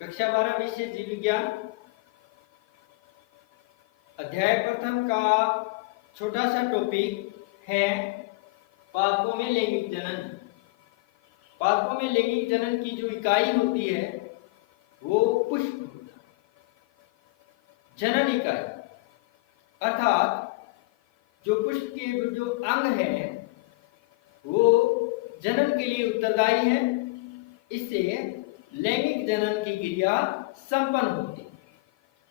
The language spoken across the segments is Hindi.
कक्षा 12 विषय जीव विज्ञान अध्याय प्रथम का छोटा सा टॉपिक है पादपों में लैंगिक जनन। पादपों में लैंगिक जनन की जो इकाई होती है वो पुष्प होता है। जनन इकाई अर्थात जो पुष्प के जो अंग है वो जनन के लिए उत्तरदायी है। इससे लैंगिक जनन की क्रिया संपन्न होती है।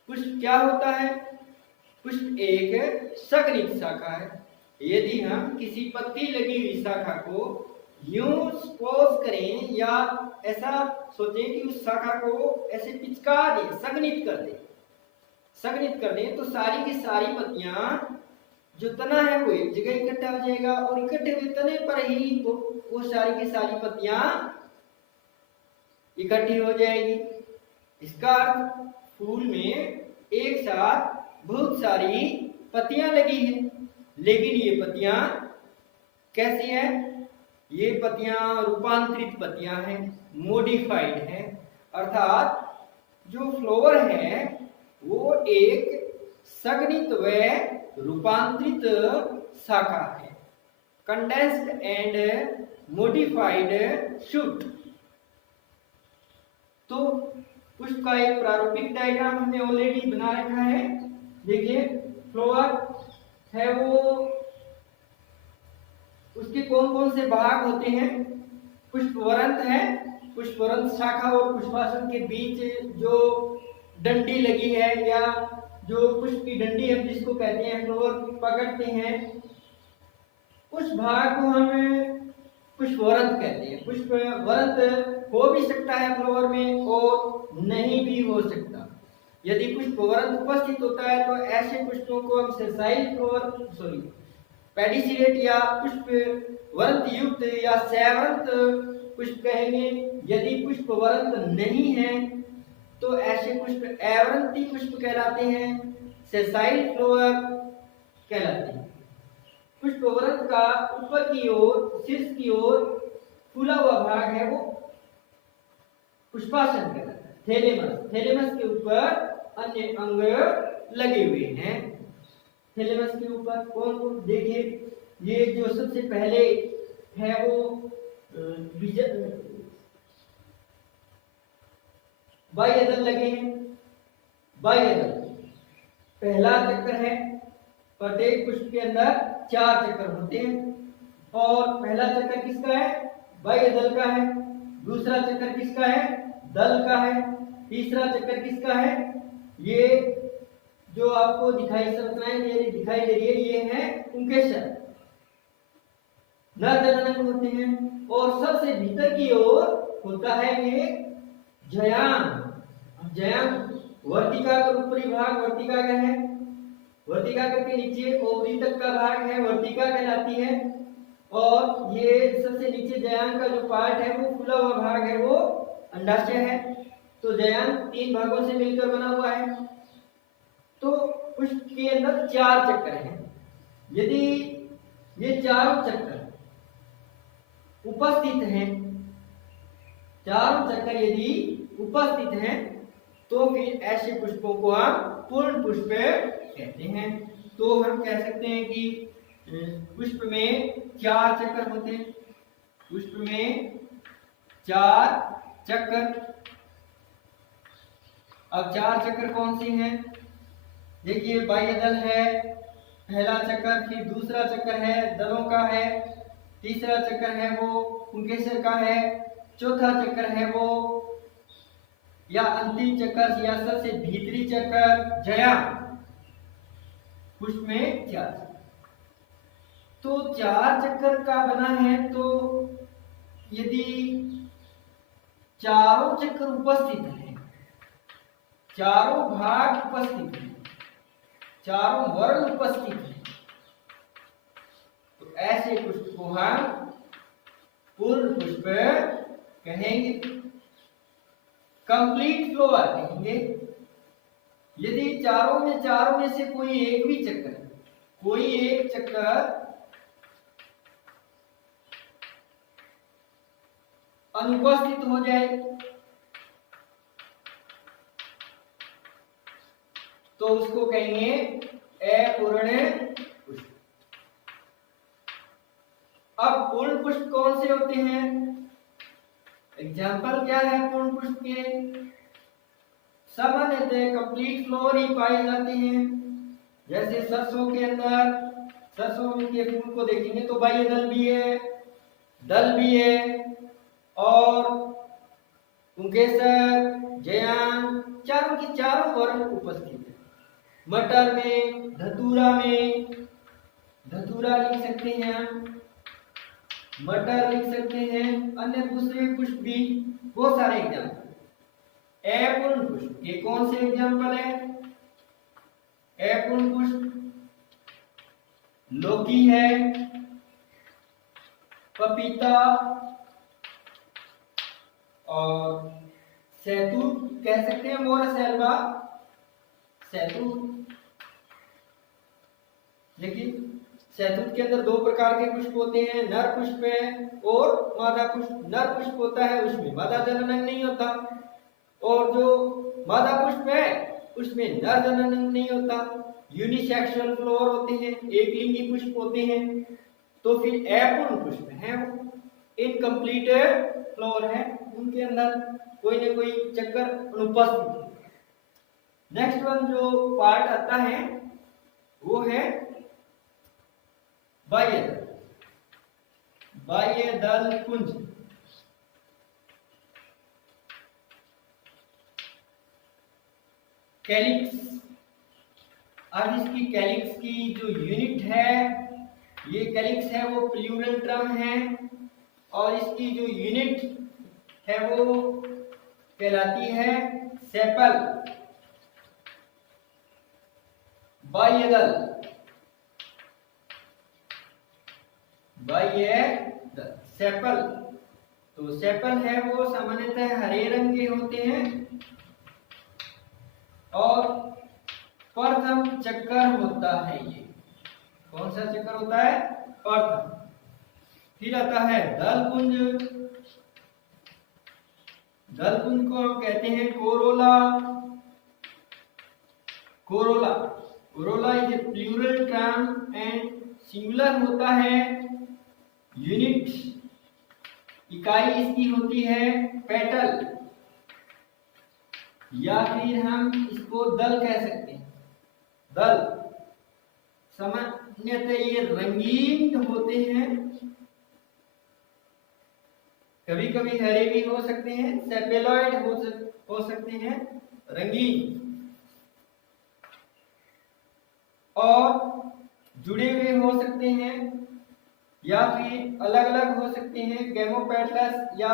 पुष्प क्या होता है? पुष्प एक सघनित शाखा है। यदि हम किसी पत्ती लगी हुई शाखा को यूं सपोज करें या ऐसा सोचें कि उस शाखा को ऐसे पिचका दें, सघनित कर दें, तो सारी की सारी पत्तियां जो तना है वो एक जगह इकट्ठा हो जाएगा और इकट्ठे हुए तने पर ही वो सारी की सारी पत्तियां इकट्ठी हो जाएगी। इसका अर्थ फूल में एक साथ बहुत सारी पत्तियां लगी हैं, लेकिन ये पत्तियां कैसी हैं? ये पत्तियां रूपांतरित पत्तियां हैं, मॉडिफाइड हैं। अर्थात जो फ्लावर है वो एक सघनित व रूपांतरित शाखा है, कंडेंस्ड एंड मॉडिफाइड शूट। तो पुष्प का एक प्रारूपिक डायग्राम हमने ऑलरेडी बना रखा है। देखिए फ्लावर है वो, उसके कौन कौन से भाग होते हैं? पुष्पवरंत है, पुष्पवरंत शाखा और पुष्पासन के बीच जो डंडी लगी है या जो पुष्प की डंडी हम जिसको कहते हैं फ्लावर पकड़ते हैं, उस भाग को हम पुष्पवरंत कहते हैं। पुष्पवरंत हो भी सकता है फ्लावर में और नहीं भी हो सकता। यदि पुष्पवरंत उपस्थित होता है तो ऐसे पुष्पों को हम सेसाइल फ्लावर पेडिसिलेट या पुष्पवरंत युक्त या सैवरंत पुष्प कहेंगे। यदि पुष्पवरंत नहीं है तो ऐसे पुष्प एवरंती पुष्प कहलाते हैं, सेसाइल फ्लावर कहलाते हैं। पुष्पवरंत का ऊपर की ओर, शीर्ष की ओर फूला हुआ भाग है वो पुष्पासन कहलाता है, थैलेमस। थैलेमस के ऊपर अन्य अंग लगे हुए हैं। थैलेमस के ऊपर कौन कौन? देखिए ये जो सबसे पहले है वो बाह्यदल लगे हैं। बाह्यदल पहला चक्कर है, प्रत्येक पुष्प के अंदर 4 चक्कर होते हैं और पहला चक्कर किसका है? बाह्यदल का है। दूसरा चक्कर किसका है? दल का है। तीसरा चक्कर किसका है? ये जो आपको संरचनाएं दिखाई दे रही है ये है पुंकेसर, नर जननांग होते हैं। और सबसे भीतर की ओर होता है ये जयांग। जयांग वर्तिका का ऊपरी भाग, वर्तिका का है। वर्तिका के नीचे ओवरी तक का भाग है, वर्तिका कहलाती है। और ये सबसे नीचे जयांग का जो पार्ट है वो फूला हुआ भाग है वो अंडाशय है। तो जयांग 3 भागों से मिलकर बना हुआ है। तो पुष्प के अंदर 4 चक्कर हैं। यदि ये चारों चक्कर उपस्थित हैं, चारों चक्कर यदि उपस्थित हैं तो फिर ऐसे पुष्पों को हम पूर्ण पुष्प कहते हैं। तो हम कह सकते हैं कि पुष्प में 4 चक्कर होते हैं। पुष्प में 4 चक्कर। अब 4 चक्कर कौन से हैं? देखिए बाह्यदल है पहला चक्कर, फिर दूसरा चक्कर है दलों का है, तीसरा चक्कर है वो पुंकेसर का है, चौथा चक्कर है वो या अंतिम चक्कर या सबसे भीतरी चक्कर जयांग। पुष्प में 4 तो 4 चक्कर का बना है। तो यदि चारों चक्कर उपस्थित हैं, चारों भाग उपस्थित हैं, चारों वर्ण उपस्थित हैं, तो ऐसे पुष्प को हम पूर्ण पुष्प कहेंगे, कंप्लीट फ्लावर कहेंगे। यदि चारों में से कोई एक भी चक्कर, कोई एक चक्कर अनुपस्थित हो जाए तो उसको कहेंगे अपूर्ण पुष्प। अब पूर्ण पुष्प कौन से होते हैं? एग्जाम्पल क्या है पूर्ण पुष्प के? सामान्यतः कंप्लीट फ्लोर ही पाए जाते हैं। जैसे सरसों के अंदर, सरसों के फूल को देखेंगे तो बाह्य दल भी है, दल भी है, और पुंकेसर, जयान, चारों की चारों वर्ण उपस्थित है। मटर में, धतूरा लिख सकते हैं हम, मटर लिख सकते हैं, अन्य दूसरे पुष्प भी बहुत सारे एग्जाम्पल। अपूर्ण पुष्प के कौन से एग्जाम्पल है? अपूर्ण पुष्प लौकी है, पपीता और सहतूत कह सकते हैं, मोरस एल्वा, सहतूत। देखिए सहतूत के अंदर दो प्रकार के पुष्प होते हैं, नर पुष्प है और मादा पुष्प। नर पुष्प होता है उसमें मादा जननांग नहीं होता, और जो मादा पुष्प है उसमें नर जननांग नहीं होता। यूनिसेक्सुअल फ्लोर होते हैं, एक लिंगी पुष्प होते हैं। तो फिर अपूर्ण पुष्प है, इनकम्प्लीट फ्लोर है, उनके अंदर कोई ना कोई चक्कर अनुपस्थित है। नेक्स्ट वन जो पार्ट आता है वो है बाह्य दल, बाह्य दल पुंज। कैलिक्स, अब इसकी कैलिक्स की जो यूनिट है, ये कैलिक्स है वो प्लूरल टर्म है, और इसकी जो यूनिट है वो कहलाती है सेपल। बाह्य दल, बाह्य दल सेपल। तो सेपल है वो सामान्यतः हरे रंग के होते हैं, और प्रथम चक्कर होता है। ये कौन सा चक्कर होता है? प्रथम। फिर आता है दलपुंज, दलपुंज को हम कहते हैं corolla. Corolla, corolla is a plural term and singular होता है। यूनिट, इकाई इसकी होती है पेटल, या फिर हम इसको दल कह सकते हैं, दल। सामान्यतः ये रंगीन होते हैं, कभी कभी हरे भी हो सकते हैं, सेपेलॉइड हो सकते हैं, रंगीन, और जुड़े हुए हो सकते हैं, या फिर अलग अलग हो सकते हैं। गेमोपेटलस या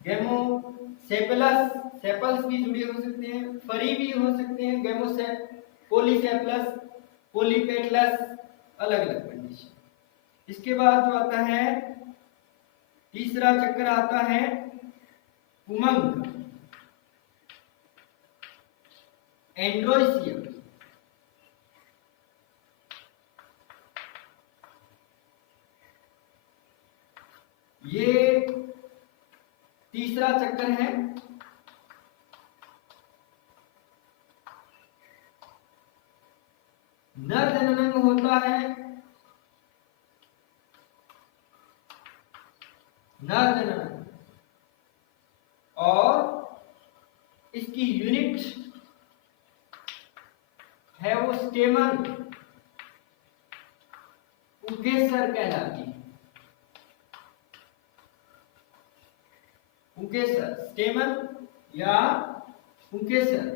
गेमोसेपेलस, सेपल्स भी जुड़े हो सकते हैं, फरी भी हो सकते हैं, पॉलीसेपलस, पॉलीपेटलस, अलग अलग कंडीशन। इसके बाद जो आता है तीसरा चक्कर आता है उमंग, एंड्रोसियम। ये तीसरा चक्कर है। नर जननांग होता है, नर जननांग, और इसकी यूनिट है वो स्टेमन, पुंकेसर कहलाती है। पुंकेसर, स्टेमन या पुंकेसर।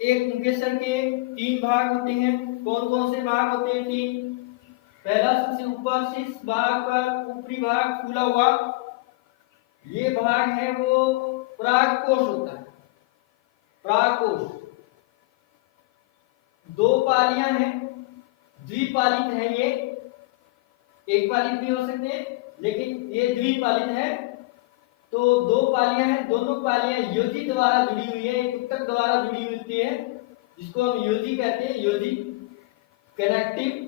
एक पुंकेसर के तीन भाग होते हैं। कौन कौन से भाग होते हैं? तीन। पहला सबसे ऊपर शीर्ष भाग पर ऊपरी भाग फूला हुआ, ये भाग है वो परागकोश होता है, परागकोश। दो पालियां हैं, द्विपालित है ये, एक पालित भी हो सकते हैं, लेकिन ये द्विपालित है। तो दो पालियां हैं, दोनों पालियां योजी द्वारा जुड़ी हुई है, एक उत्तक द्वारा जुड़ी हुई होती है, जिसको हम योजी कहते हैं, योजी कनेक्टिव।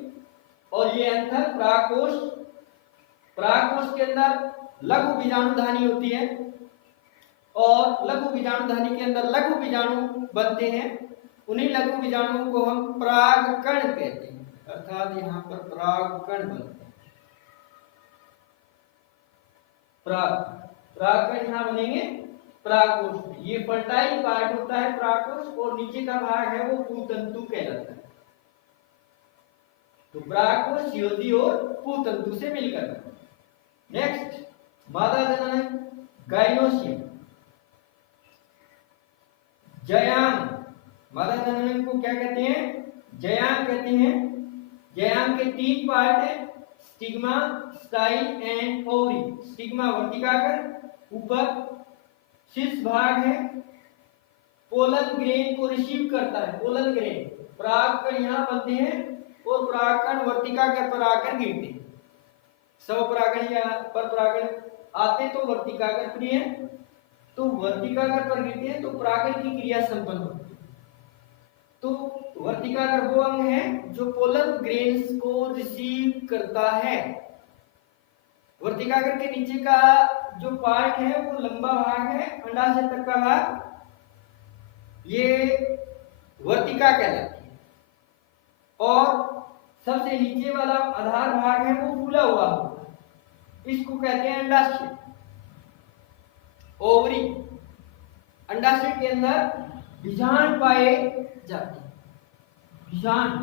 और ये अंतर परागकोश, परागकोश के अंदर लघु बीजाणुधानी होती है, और लघु बीजाणुधानी के अंदर लघु बीजाणु बनते हैं, उन्हीं लघु बीजाणुओं को हम परागकण कहते हैं, अर्थात यहाँ पर परागकण बनते हैं। परागकण यहाँ बनेंगे परागकोश। ये फर्टाइल पार्ट होता है परागकोश, और नीचे का भाग है वो पूतंतु कहलाता है। तो परागकोश योनि और पूतंतु से मिलकर। नेक्स्ट, मादा जनन गाइनोसियम। जयांग, मादा जनन को क्या कहते हैं? जयांग कहते हैं। जयांग के 3 पार्ट है, stigma, style and ovary. Stigma वर्तिकाकार ऊपर शीर्ष भाग है, पोलन ग्रेन को रिसीव करता है। पोलन ग्रेन, परागकण यहाँ बनते हैं और परागकण वर्तिकाकार पर आकर गिरते हैं। स्वपरागण या परपरागण आते तो वर्तिकाकार पर है, तो वर्तिकाकार पर गिरते हैं तो परागण की क्रिया संपन्न होती है। तो वर्तिकाकार वो अंग है जो पोलन ग्रेन्स को रिसीव करता है। वर्तिकाकार के नीचे का जो पार्ट है वो लंबा भाग है, अंडाशय तक का भाग, ये वर्तिका कहलाती है। और सबसे नीचे वाला आधार भाग है वो फूला हुआ होता है, इसको कहते हैं अंडाशय। ओवरी, अंडाशय के अंदर बीजाणु पाए जाते हैं। बीजाणु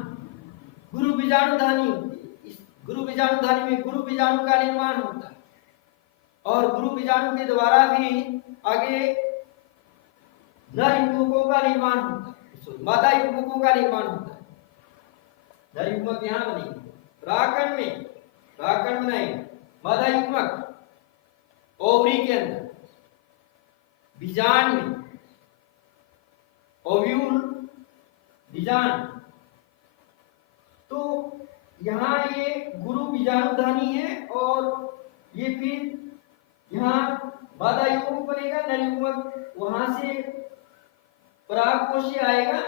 गुरु बीजाणुधानी होती है। इस गुरु बीजाणुधानी में गुरु बीजाणु का निर्माण होता है और गुरु बीजाणु के द्वारा भी आगे नर युग्मकों का निर्माण होता है, मादा युग्मकों का निर्माण होता है। नर युग्मक यहाँ बनेंगे परागकण में, परागकण बनाएंगे मादा युग्मक ओवरी के अंदर, बीजांड में ओव्यूल, बीजांड। तो यहाँ ये गुरु बीजाणुधानी है और ये फिर यहाँ मादा युग्मक बनेगा, नर युग्मक वहां से परागकोश आएगा,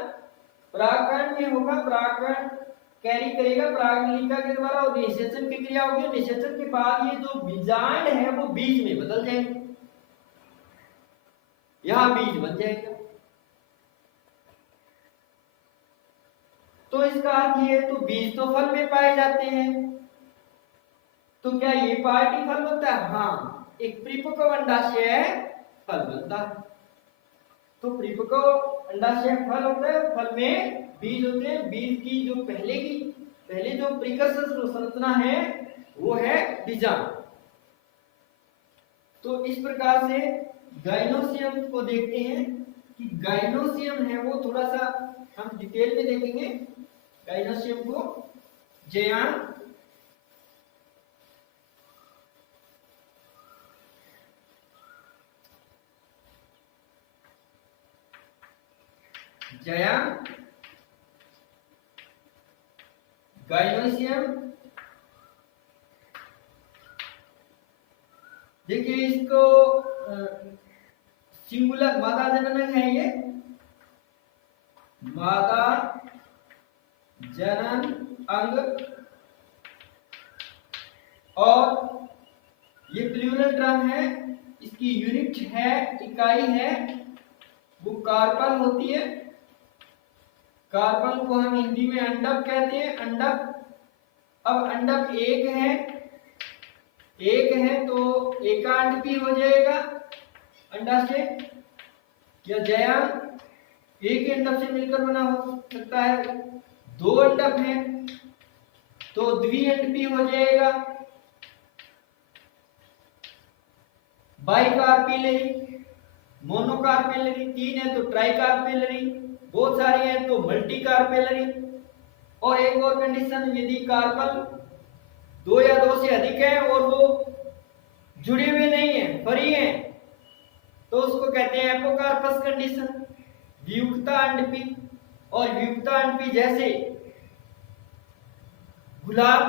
परागकण में होगा, परागकण कैरी करेगा परागनलिका के द्वारा और निषेचन की क्रिया होगी। निषेचन के बाद ये जो बीजांड है वो बीज में बदल जाएंगे, यहां बीज बन जाएगा। तो इसका अर्थ ये, तो बीज तो फल में पाए जाते हैं, तो क्या ये पार्ट ही फल होता है? हाँ, एक परिपक्व अंडाशय फल बनता है। तो परिपक्व अंडाशय फल होता है, फल में बीज होते हैं। बीज की जो पहले जो प्रीकर्सर संरचना है वो है बीजाणु। तो इस प्रकार से गाइनोसियम को देखते हैं कि गाइनोसियम है वो थोड़ा सा हम डिटेल में देखेंगे गाइनोसियम को। जयांग, जयांग, गाइनोसियम। देखिए इसको सिंगुलर मादा जनन है, ये मादा जनन अंग, और ये प्लूरल टर्म है, इसकी यूनिट है, इकाई है वो कार्पल होती है। कार्पल को हम हिंदी में अंडक कहते हैं, अंडक। अब अंडक एक है तो एकांडपी हो जाएगा अंडाशय, या जयांग एक अंडक से मिलकर बना हो सकता है। 2 अंडक है तो द्विअंडपी हो जाएगा। बाइकार्पेलरी, मोनोकार्पेलरी, 3 है तो ट्राइकार्पेलरी, बहुत सारी हैं तो मल्टी कार्पेलरी। और एक और कंडीशन, यदि कार्पल 2 या 2 से अधिक है और वो जुड़े हुए नहीं है, फ्री हैं, तो उसको कहते हैं एपोकार्पस कंडीशन, वियुक्ता अंडपी। और वियुक्ता अंडपी जैसे गुलाब,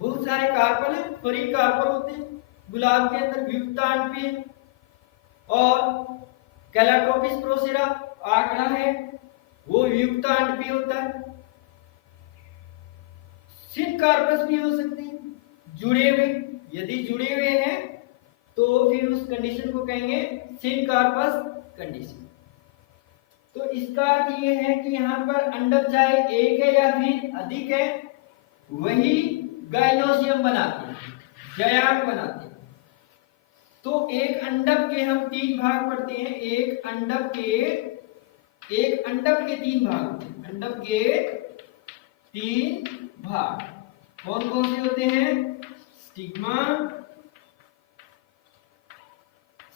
बहुत सारे कार्पल हैं, फ्री कार्पल होते हैं गुलाब के अंदर, वियुक्ता अंडपी है। और कैलाट्रोपिस प्रोसेरा आंकड़ा है वो वियुक्ता अंडपी होता है। सिनकार्पस भी हो सकते हैं जुड़े हुए, यदि जुड़े हुए हैं तो फिर उस कंडीशन को कहेंगे सिनकार्पस कंडीशन। तो इसका अर्थ ये है कि यहाँ पर अंडक चाहे एक है या फिर अधिक है, वही गाइनोसियम बनाते हैं, जयाक बनाते हैं। तो एक अंडक के हम 3 भाग पढ़ते हैं। एक अंडक के 3 भाग होते हैं। अंडक के 3 भाग कौन कौन से होते हैं? Stigma,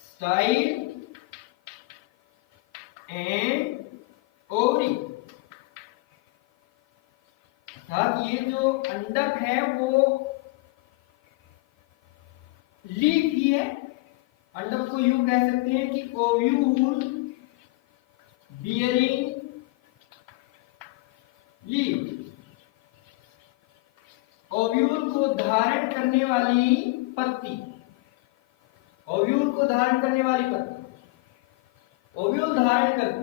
style and ovary. अर्थात ये जो अंडक है वो लीफ ही है। अंडक को यूं कह सकते हैं कि ओव्यूल बियरिंग लीफ, ओव्यूल को धारण करने वाली पत्ती, ओव्यूल को धारण करने वाली पत्ती, ओव्यूल धारण करती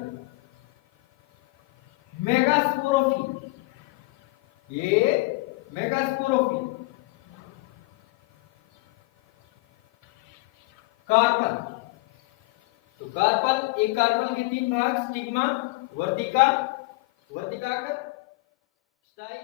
मेगास्पोरोफिल, ये मेगास्पोरोफिल। कार्पल, तो कार्पल, एक कार्पल के 3 भाग, स्टिग्मा, वर्तिका, वर्तिकाकर, स्टाइल,